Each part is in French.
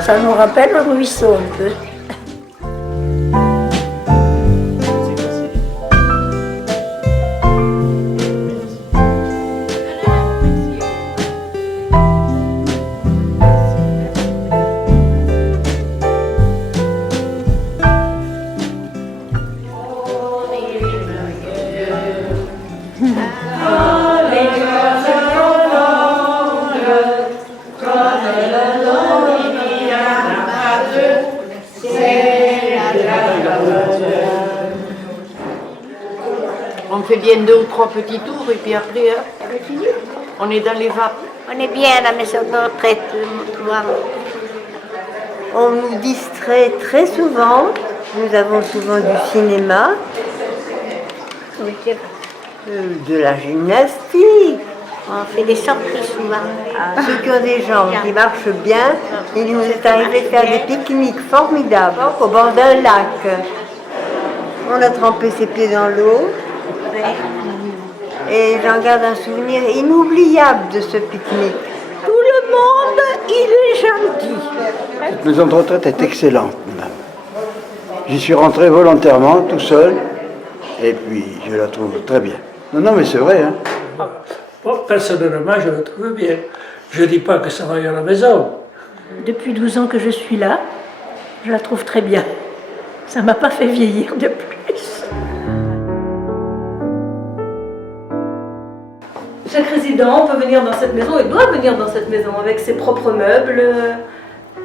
Ça nous rappelle le ruisseau un peu. On fait bien 2 ou 3 petits tours et puis après, on est dans les vapes. On est bien à la maison de retraite, Montcloir. On nous distrait très souvent. Nous avons souvent du cinéma, de la gymnastique. On fait des sorties souvent. Ceux qui ont des jambes qui marchent bien, il nous est arrivé de faire des pique-niques formidables au bord d'un lac. On a trempé ses pieds dans l'eau. Et j'en garde un souvenir inoubliable de ce pique-nique. Tout le monde, il est gentil. Cette maison de retraite est excellente, madame. J'y suis rentré volontairement, tout seul, et puis je la trouve très bien. Non, mais c'est vrai, hein. Bon, personnellement, je la trouve bien. Je ne dis pas que ça va à la maison. Depuis 12 ans que je suis là, je la trouve très bien. Ça ne m'a pas fait vieillir de plus. Chaque résident peut venir dans cette maison et doit venir dans cette maison avec ses propres meubles,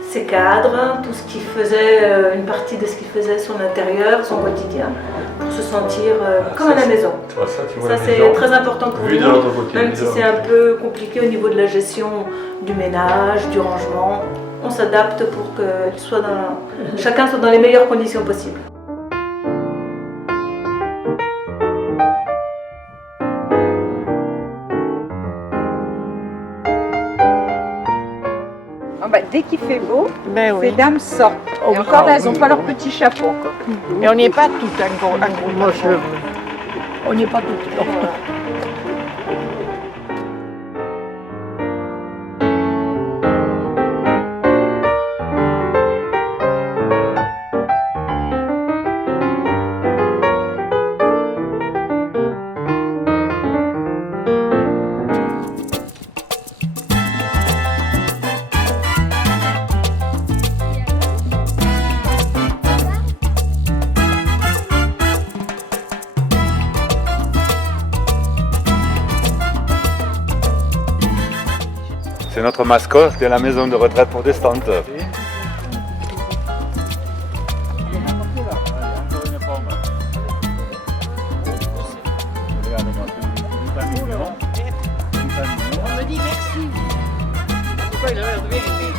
ses cadres, tout ce qui faisait, une partie de ce qui faisait son intérieur, son quotidien, pour se sentir comme à la maison. Ça c'est très important pour nous, même si c'est un peu compliqué au niveau de la gestion du ménage, du rangement. On s'adapte pour que chacun soit dans les meilleures conditions possibles. Dès qu'il fait beau, Ben oui. ces dames sortent. Et encore là, elles n'ont pas leur petit chapeau. Et on n'est pas tout un gros morceau. On n'est pas tout. C'est notre mascotte de la maison de retraite protestante. On me dit merci. Pourquoi il a l'air de bien aimer.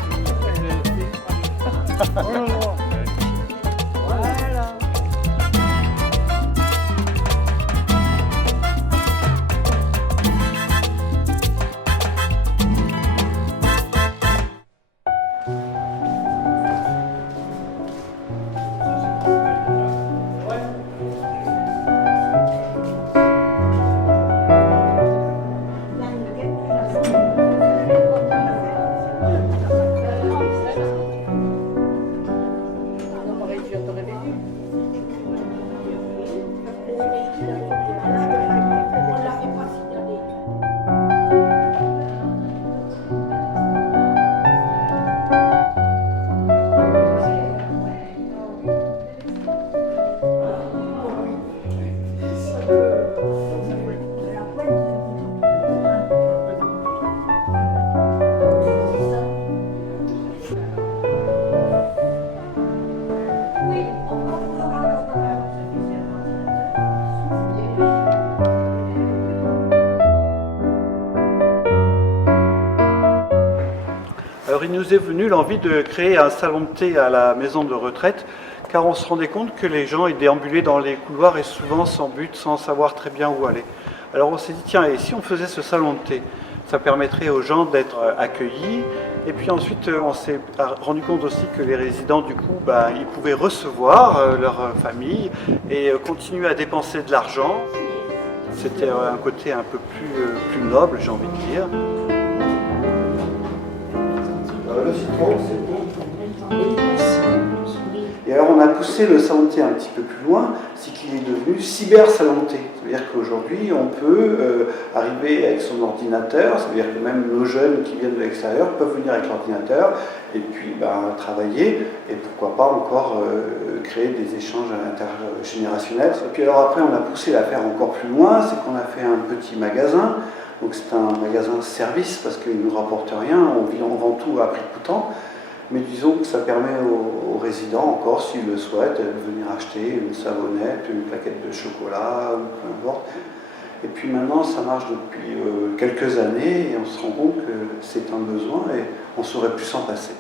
Alors il nous est venu l'envie de créer un salon de thé à la maison de retraite, car on se rendait compte que les gens ils déambulaient dans les couloirs et souvent sans but, sans savoir très bien où aller. Alors on s'est dit, tiens, et si on faisait ce salon de thé? Ça permettrait aux gens d'être accueillis. Et puis ensuite, on s'est rendu compte aussi que les résidents, du coup, ils pouvaient recevoir leur famille et continuer à dépenser de l'argent. C'était un côté un peu plus noble, j'ai envie de dire. Le citron, c'est bon. Et alors on a poussé le salon de thé un petit peu plus loin, c'est qu'il est devenu cyber-salon de thé. C'est-à-dire qu'aujourd'hui on peut arriver avec son ordinateur, c'est-à-dire que même nos jeunes qui viennent de l'extérieur peuvent venir avec l'ordinateur et puis travailler et pourquoi pas encore créer des échanges intergénérationnels. Et puis alors après on a poussé l'affaire encore plus loin, c'est qu'on a fait un petit magasin. Donc c'est un magasin de service parce qu'il ne nous rapporte rien, on vend tout à prix coûtant. Mais disons que ça permet aux résidents, encore s'ils le souhaitent, de venir acheter une savonnette, une plaquette de chocolat, ou peu importe. Et puis maintenant, ça marche depuis quelques années et on se rend compte que c'est un besoin et on ne saurait plus s'en passer.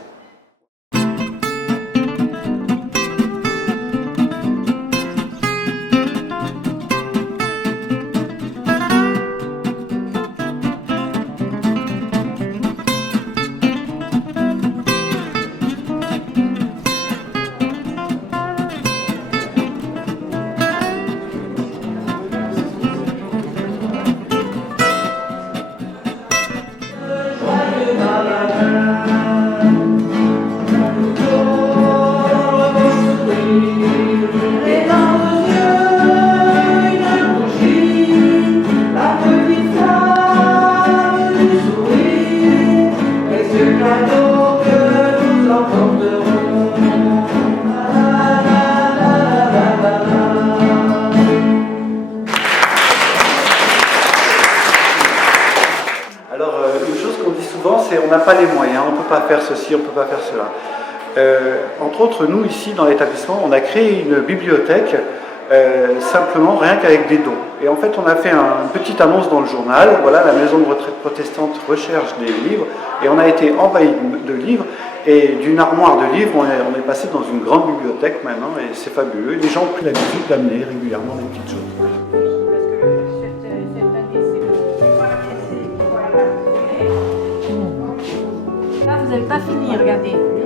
On n'a pas les moyens, on ne peut pas faire ceci, on ne peut pas faire cela. Entre autres, nous, ici, dans l'établissement, on a créé une bibliothèque simplement rien qu'avec des dons. Et en fait, on a fait une petite annonce dans le journal, voilà, la maison de retraite protestante recherche des livres, et on a été envahi de livres, et d'une armoire de livres, on est passé dans une grande bibliothèque maintenant, et c'est fabuleux. Et les gens ont pris l'habitude d'amener régulièrement des petites choses. Là, vous n'avez pas fini, regardez.